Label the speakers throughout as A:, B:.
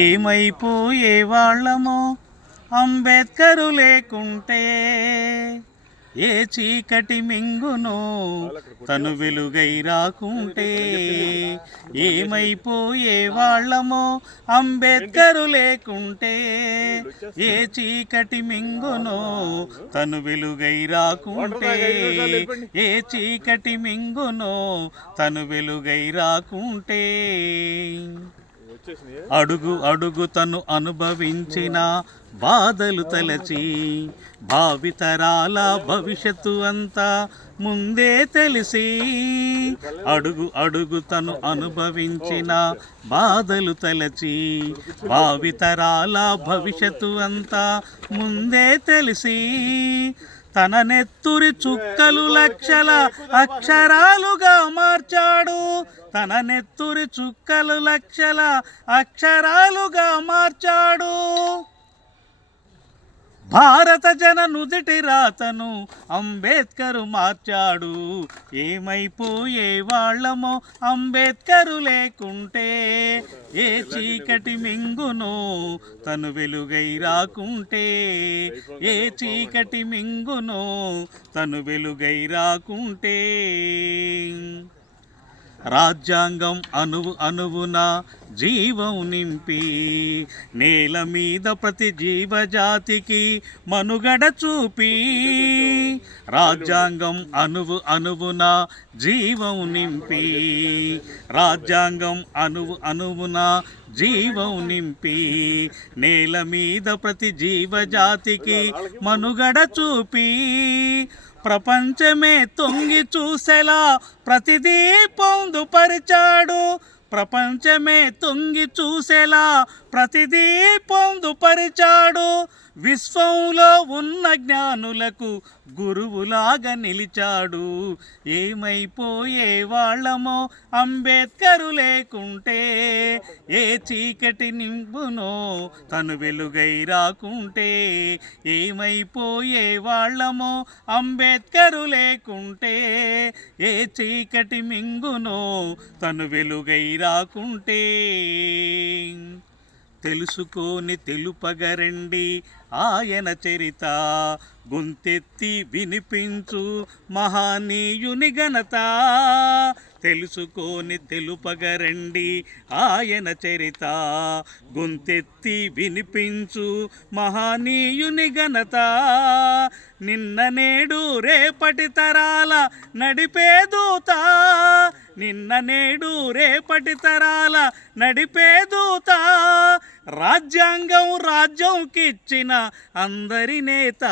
A: ఏమైపోయే వాళ్ళమో అంబేద్కరు లేకుంటే ఏ చీకటి మింగునో తను వెలుగై రాకుంటే ఏమైపోయే వాళ్ళమో అంబేద్కరు లేకుంటే ఏ చీకటి మింగునో తను వెలుగై రాకుంటే ఏ చీకటి మింగునో తను వెలుగై రాకుంటే అడుగు అడుగు తను అనుభవించిన బాధలు తలచి భావితరాల భవిష్యత్తు అంతా ముందే తెలిసి. అడుగు అడుగు తను అనుభవించిన బాధలు తలచి భావితరాల భవిష్యత్తు అంతా ముందే తెలిసి. తన నెత్తురి చుక్కలు లక్షల అక్షరాలుగా మార్చాడు. తన నెత్తురి చుక్కలు లక్షల అక్షరాలుగా మార్చాడు. భారత జన నుదిటి రాతను అంబేద్కరు మార్చాడు. ఏమైపోయే వాళ్ళమో అంబేద్కరు లేకుంటే ఏ చీకటి మింగునో తను వెలుగై రాకుంటే ఏ చీకటి మింగునో తను వెలుగై రాకుంటే. రాజ్యాంగం అనువు అనువున జీవం నింపి నేల మీద ప్రతి జీవజాతికి మనుగడ చూపి రాజ్యాంగం అనువు అనువున జీవం నింపి రాజ్యాంగం అనువు అనువున జీవం నింపి నేల మీద ప్రతి జీవజాతికి మనుగడ చూపి ప్రపంచమే తొంగి చూసేలా ప్రతిదీ పొందుపరిచాడు. ప్రపంచమే తొంగి చూసేలా ప్రతిదీ పొందుపరిచాడు. విశ్వంలో ఉన్న జ్ఞానులకు గురువులాగా నిలిచాడు. ఏమైపోయే వాళ్ళమో అంబేద్కరు లేకుంటే ఏ చీకటి నింపునో తను వెలుగై రాకుంటే ఏమైపోయే వాళ్ళమో అంబేద్కరు లేకుంటే ఏ చీకటి మింగునో తను వెలుగై రాకుంటే. తెలుసుకొని తెలుపగరండి ఆయన చరిత. గొంతెత్తి వినిపించు మహానీయుని ఘనత. తెలుసుకొని తెలుపగరండి ఆయన చరిత. గొంతెత్తి వినిపించు మహానీయుని ఘనత. నిన్న నేడు రేపటి తరాల నడిపే దూత. నిన్న నేడు రేపటి తరాల నడిపే దూత. రాజ్యాంగం రాజ్యంకిచ్చిన అందరి నేత.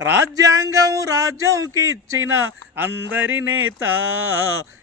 A: రాజ్యాంగం రాజ్యంకిచ్చిన అందరి నేత.